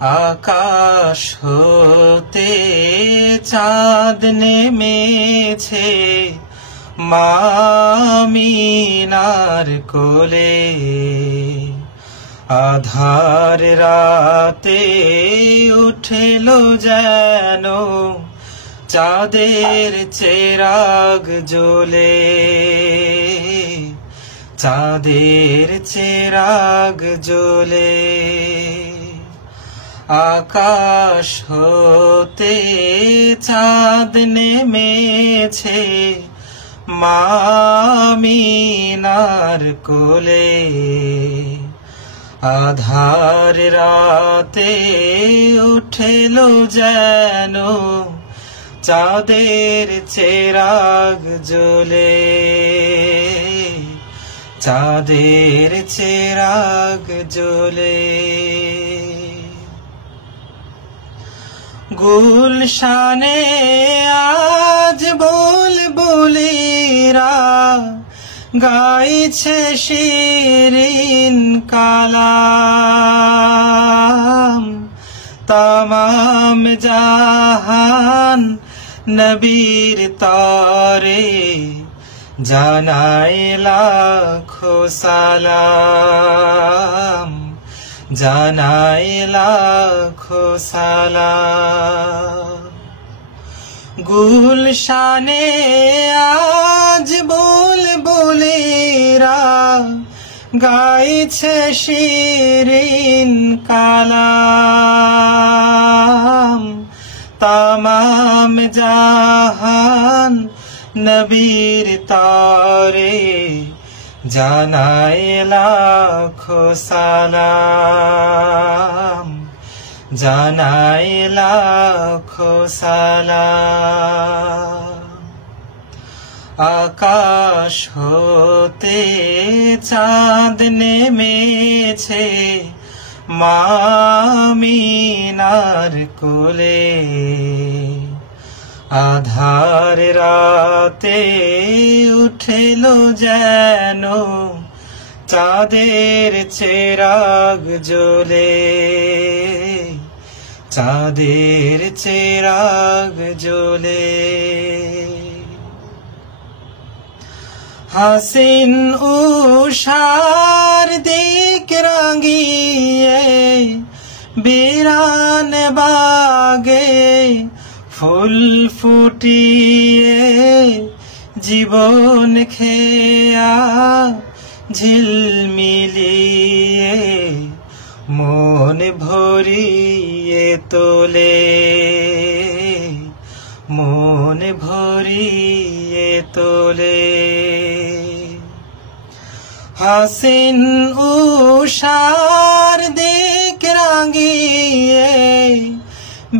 আকাশ হতে চাঁদ নেমেছে মা আমিনার কোলে। আধার রাতে উঠল যেন চাঁদের চেরাগ জ্বলে, চাঁদের চেরাগ জ্বলে। আকাশ হতে চাঁদ নেমেছে মা আমিনার কোলে। আধার রাতে উঠল যেন চাঁদের চেরাগ জ্বলে, চাঁদের চেরাগ জ্বলে। গুলশানে আজ বুলবুলিরা গাইছে শিরিন কালাম। তামাম জাহান নবীর তরে জানায় লাখো সালাম, জানায় লাখো সালাম। গুলশানে আজ বুলবুলিরা গাইছে শিরিন কালাম। তামাম জাহান নবীর তরে জানায় লাখো সালাম, জানায় লাখো সালাম। আকাশ হতে চাঁদ নেমেছে মা আমিনার কোলে। আধার রাতে উঠল যেন চাঁদের চেরাগ জ্বলে, চাঁদের চেরাগ জ্বলে। হাসিন উষার দিক রাঙিয়ে বিরান বাগে ফুল ফুটিয়ে জীবন খেয়া ঝিলমিলিয়ে মন ভরিয়ে তোলে, মন ভরিয়ে তোলে। হাসিন উষার দিক রাঙিয়ে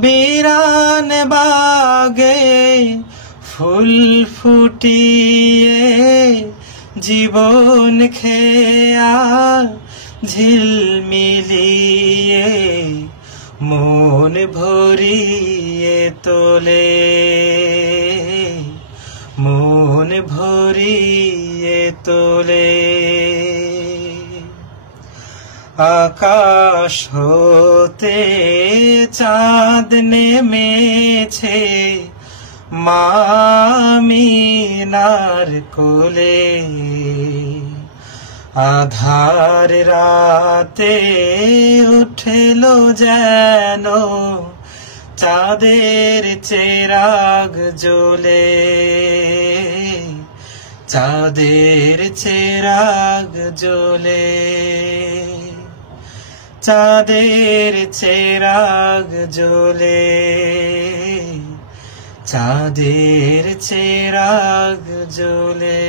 বিরান বাগে ফুল ফুটিয়ে জীবন খেয়া ঝিলমিলিয়ে মন ভরিয়ে তোলে, মন ভরিয়ে তোলে। আকাশ হতে চাঁদ নেমেছে মা আমিনার কোলে। আধার রাতে উঠল যেন চাঁদের চেরাগ জ্বলে, চাঁদের চেরাগ জ্বলে, চাঁদের চেরাগ জ্বলে, চাঁদের চেরাগ জ্বলে।